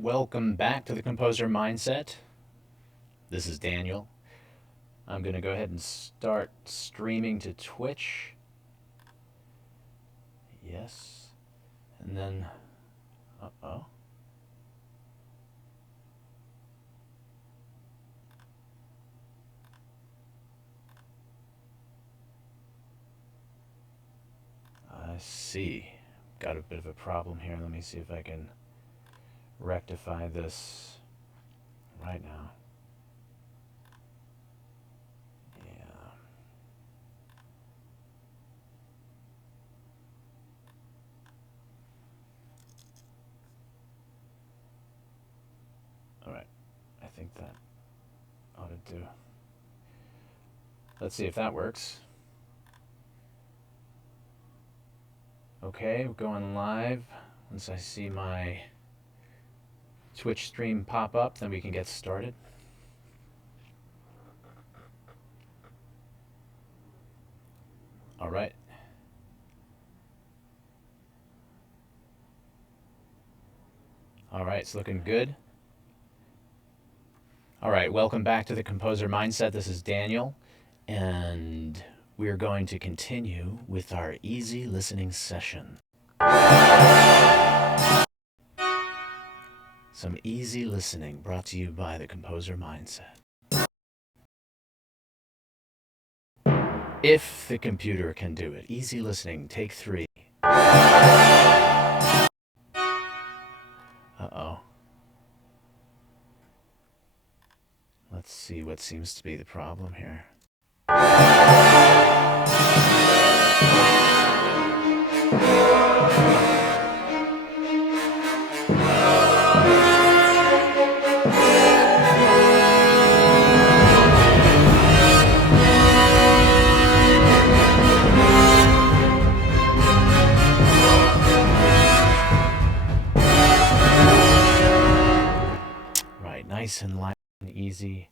Welcome back to the Composer Mindset. This is Daniel. I'm going to go ahead and start streaming to Twitch. Yes. And then, uh-oh. I see. Got a bit of a problem here. Let me see if I can rectify this right now. Yeah. All right. I think that ought to do. Let's see if that works. Okay, we're going live. Once I see my Twitch stream pop up, then we can get started. All right. All right, it's looking good. All right, welcome back to the Composer Mindset. This is Daniel, and we are going to continue with our easy listening session. Some easy listening brought to you by the Composer Mindset. If the computer can do it. Easy listening, take 3. Uh-oh. Let's see what seems to be the problem here. Right, nice and light and easy.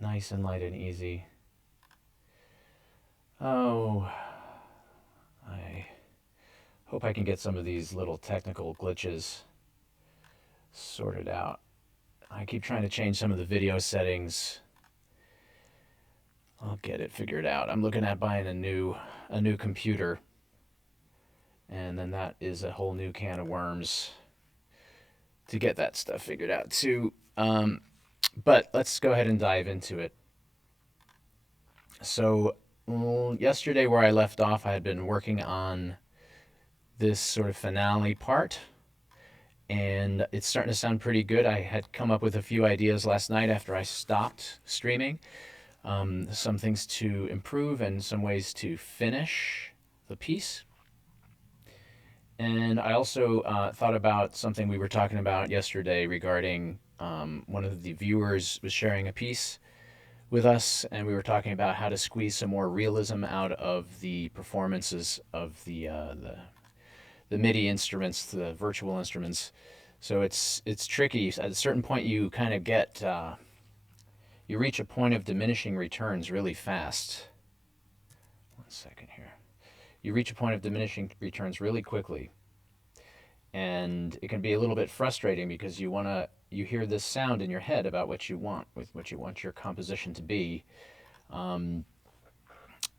Nice and light and easy. Oh, I hope I can get some of these little technical glitches sorted out. I keep trying to change some of the video settings. I'll get it figured out. I'm looking at buying a new computer, and then that is a whole new can of worms to get that stuff figured out too. But let's go ahead and dive into it. So yesterday where I left off, I had been working on this sort of finale part, and it's starting to sound pretty good. I had come up with a few ideas last night after I stopped streaming. Some things to improve and some ways to finish the piece. And I also thought about something we were talking about yesterday regarding one of the viewers was sharing a piece with us, and we were talking about how to squeeze some more realism out of the performances of the MIDI instruments, the virtual instruments. So it's tricky. At a certain point, you kind of get you reach a point of diminishing returns really fast. 1 second here. You reach a point of diminishing returns really quickly, and it can be a little bit frustrating because you hear this sound in your head about what you want, with what you want your composition to be, and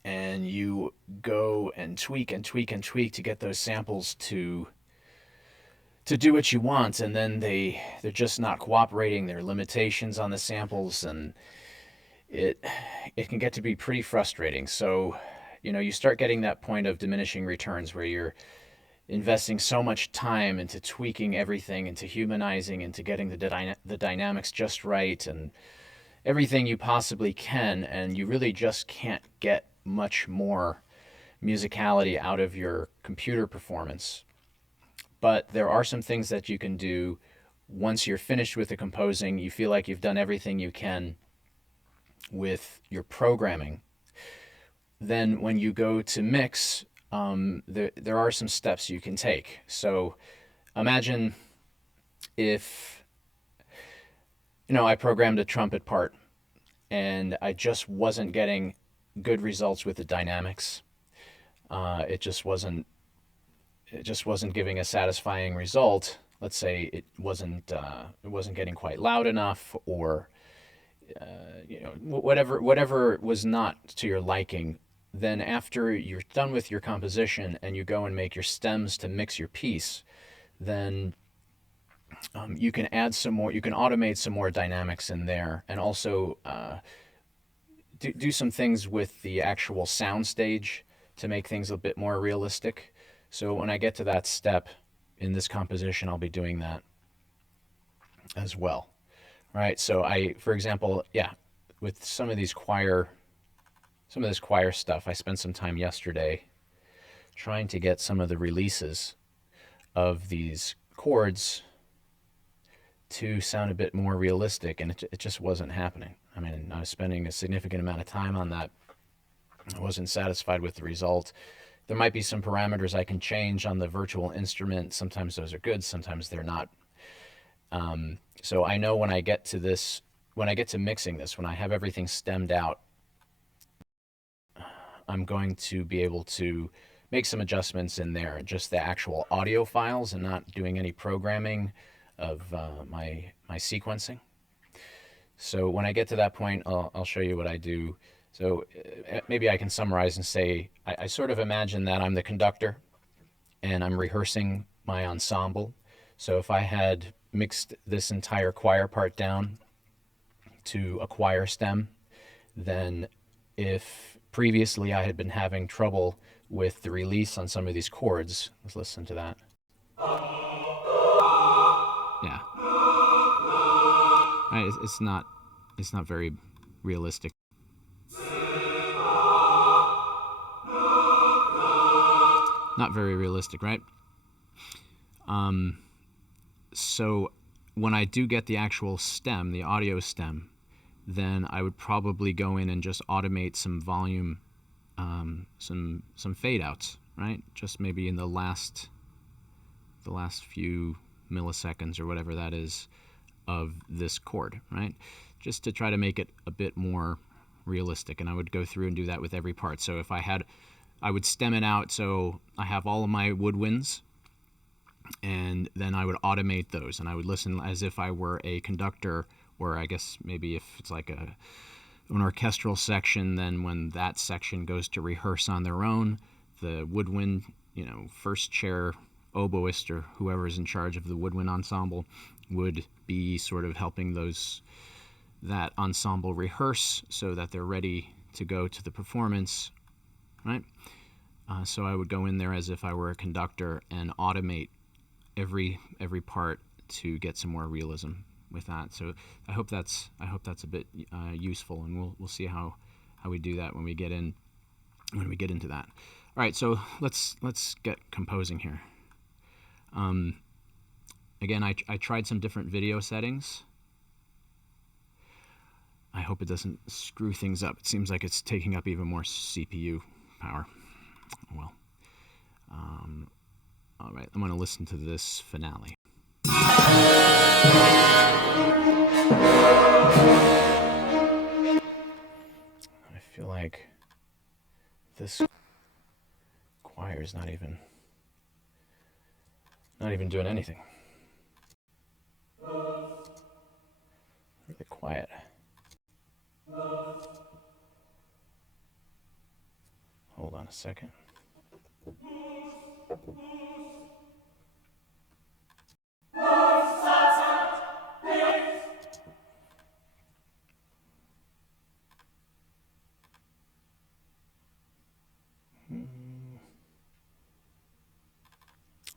you go and tweak and tweak and tweak to get those samples to do what you want, and then they're just not cooperating. There are limitations on the samples, and it can get to be pretty frustrating. So, you start getting that point of diminishing returns where you're investing so much time into tweaking everything, into humanizing, into getting the dynamics just right, and everything you possibly can, and you really just can't get much more musicality out of your computer performance. But there are some things that you can do once you're finished with the composing. You feel like you've done everything you can with your programming. Then when you go to mix, there are some steps you can take. So imagine if, I programmed a trumpet part and I just wasn't getting good results with the dynamics. It just wasn't giving a satisfying result. let's say it wasn't getting quite loud enough, or whatever was not to your liking, then after you're done with your composition and you go and make your stems to mix your piece, then you can add some more, you can automate some more dynamics in there, and also do some things with the actual sound stage to make things a bit more realistic. So when I get to that step in this composition, I'll be doing that as well. All right. So for example, yeah, with some of this choir stuff, I spent some time yesterday trying to get some of the releases of these chords to sound a bit more realistic, and it just wasn't happening. I mean, I was spending a significant amount of time on that. I wasn't satisfied with the result. There might be some parameters I can change on the virtual instrument. Sometimes those are good, sometimes they're not. So I know when I get to this, when I get to mixing this, when I have everything stemmed out, I'm going to be able to make some adjustments in there, just the actual audio files, and not doing any programming of my sequencing. So when I get to that point, I'll show you what I do. So maybe I can summarize and say I sort of imagine that I'm the conductor and I'm rehearsing my ensemble. So if I had mixed this entire choir part down to a choir stem, then if previously I had been having trouble with the release on some of these chords, let's listen to that. Yeah. It's not very realistic. Not very realistic, right? So when I do get the actual stem, the audio stem, then I would probably go in and just automate some volume, some fade outs, right? Just maybe in the last few milliseconds or whatever that is of this chord, right? Just to try to make it a bit more realistic. And I would go through and do that with every part. So if I would stem it out so I have all of my woodwinds, and then I would automate those, and I would listen as if I were a conductor, or I guess maybe if it's like an orchestral section, then when that section goes to rehearse on their own, the woodwind, first chair oboist or whoever's in charge of the woodwind ensemble would be sort of helping that ensemble rehearse so that they're ready to go to the performance, right? So I would go in there as if I were a conductor and automate every part to get some more realism with that. So I hope that's a bit useful, and we'll see how we do that when we get into that. All right, so let's get composing here. Again, I tried some different video settings. I hope it doesn't screw things up. It seems like it's taking up even more CPU power. Oh, well. All right, I'm going to listen to this finale. I feel like this choir is not even doing anything. Really quiet. Hold on a second.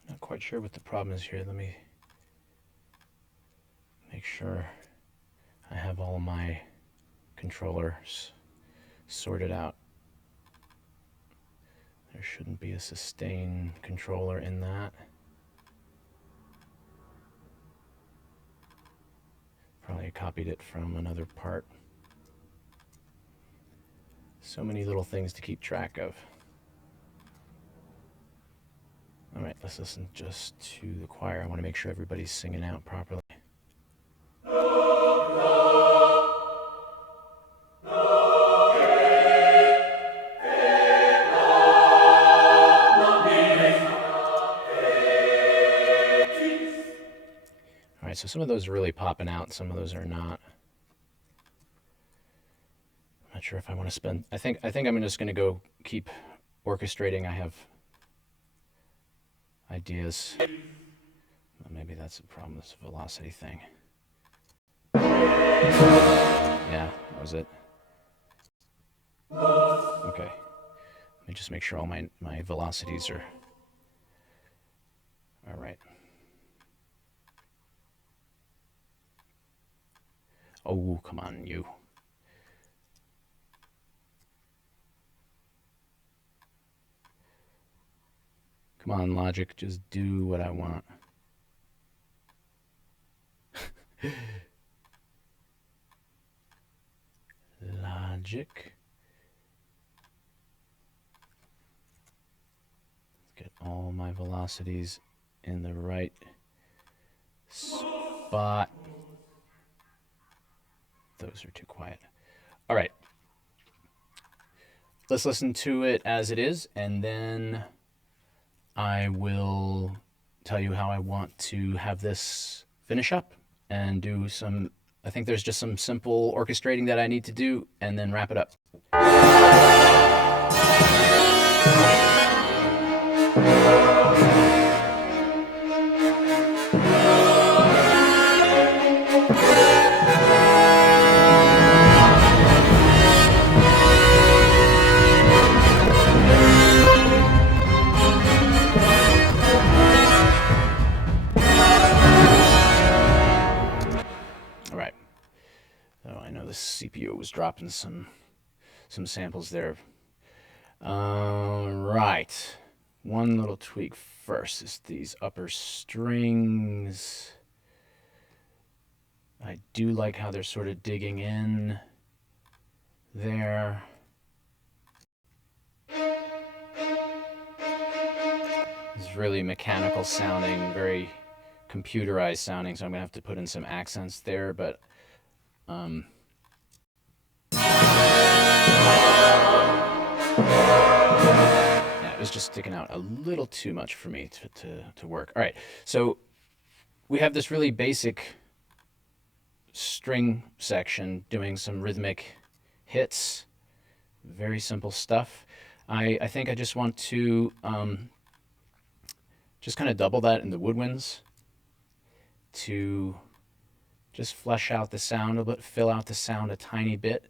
Not quite sure what the problem is here. Let me make sure I have all of my controllers sorted out. There shouldn't be a sustain controller in that. Probably copied it from another part. So many little things to keep track of. All right, let's listen just to the choir. I want to make sure everybody's singing out properly. right, so some of those are really popping out, some of those are not. I'm not sure if I want to spend. I think I'm just going to go keep orchestrating. I have ideas. Well, maybe that's the problem, this velocity thing. Yeah, that was it. Okay. Let me just make sure all my velocities are all right. Oh, come on, you. Come on, Logic, just do what I want. Logic. Let's get all my velocities in the right spot. Those are too quiet. All right. Let's listen to it as it is, and then I will tell you how I want to have this finish up and do some. I think there's just some simple orchestrating that I need to do, and then wrap it up. All right. Oh, I know the CPU was dropping some samples there. All right. One little tweak first is these upper strings. I do like how they're sort of digging in there. It's really mechanical sounding, very computerized sounding, so I'm gonna have to put in some accents there, but yeah, it was just sticking out a little too much for me to work. All right, so we have this really basic string section doing some rhythmic hits, very simple stuff. I think I just want to just kind of double that in the woodwinds to just flesh out the sound a bit, fill out the sound a tiny bit.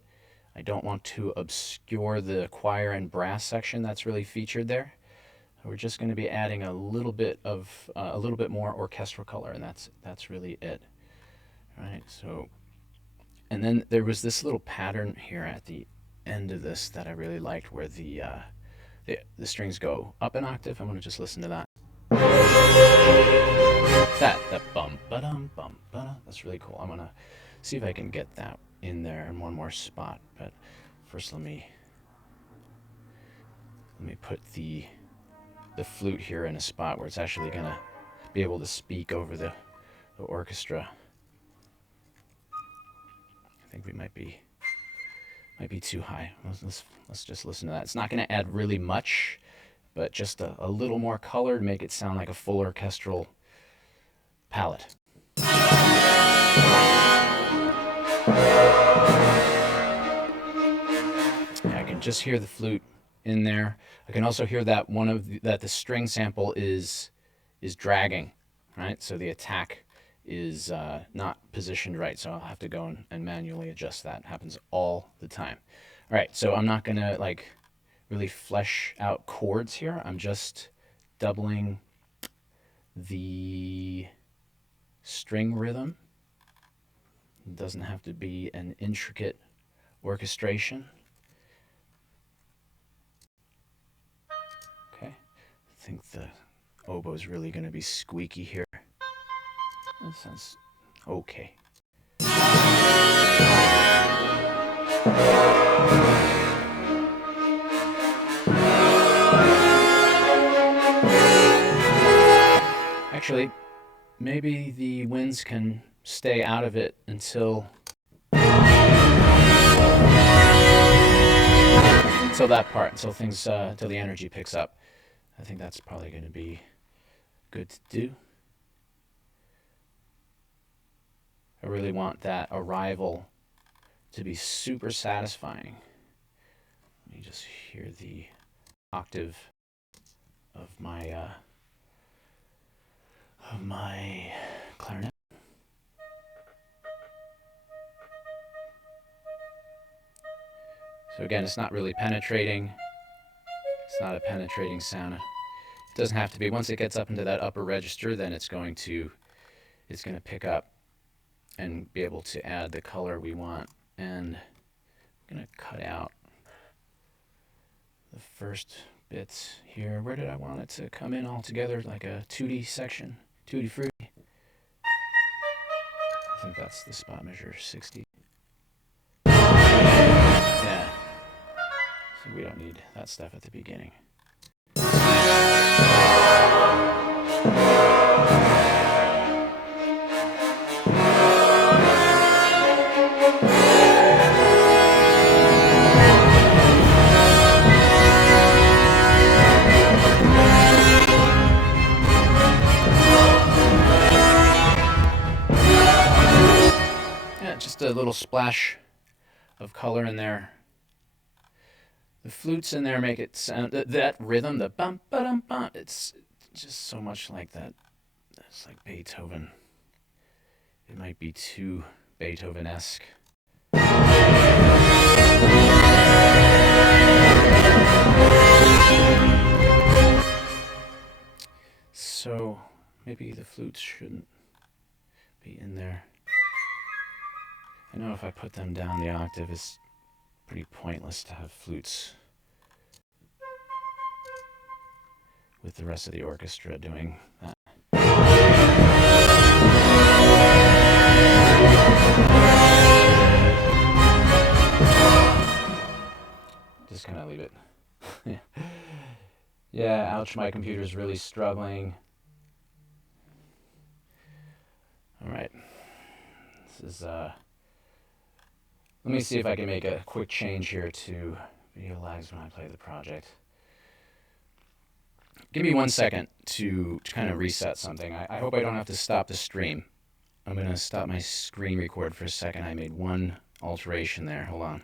I don't want to obscure the choir and brass section that's really featured there. We're just going to be adding a little bit more orchestral color, and that's really it. All right, so, and then there was this little pattern here at the end of this that I really liked, where the strings go up an octave. I'm going to just listen to that. That bum ba-dum bum ba-dum. That's really cool. I'm gonna see if I can get that in there in one more spot. But first, let me put the flute here in a spot where it's actually gonna be able to speak over the orchestra. I think we might be too high. Let's just listen to that. It's not gonna add really much, but just a little more color to make it sound like a full orchestral palette. Yeah, I can just hear the flute in there. I can also hear that the string sample is dragging, right? So the attack is not positioned right. So I'll have to go and manually adjust that. It happens all the time. All right, so I'm not gonna like really flesh out chords here. I'm just doubling the string rhythm. It doesn't have to be an intricate orchestration. Okay, I think the oboe is really going to be squeaky here. That sounds okay. Actually, maybe the winds can stay out of it until that part, until the energy picks up. I think that's probably going to be good to do. I really want that arrival to be super satisfying. Let me just hear the octave of my clarinet. So again, it's not really penetrating. It's not a penetrating sound. It doesn't have to be. Once it gets up into that upper register, then it's going to pick up and be able to add the color we want. And I'm going to cut out the first bits here. Where did I want it to come in all together, like a tutti section, tutti frutti? I think that's the spot measure, 60. Yeah. So we don't need that stuff at the beginning. Yeah, just a little splash of color in there. The flutes in there make it sound, that rhythm, the bum ba dum bum, it's just so much like that. It's like Beethoven. It might be too Beethoven-esque. So maybe the flutes shouldn't be in there. I know if I put them down the octave, it's pretty pointless to have flutes with the rest of the orchestra doing that. Just kind of leave it. Yeah, ouch, my computer's really struggling. All right. This is, let me see if I can make a quick change here to video lags when I play the project. Give me 1 second to kind of reset something. I hope I don't have to stop the stream. I'm going to stop my screen record for a second. I made one alteration there. Hold on.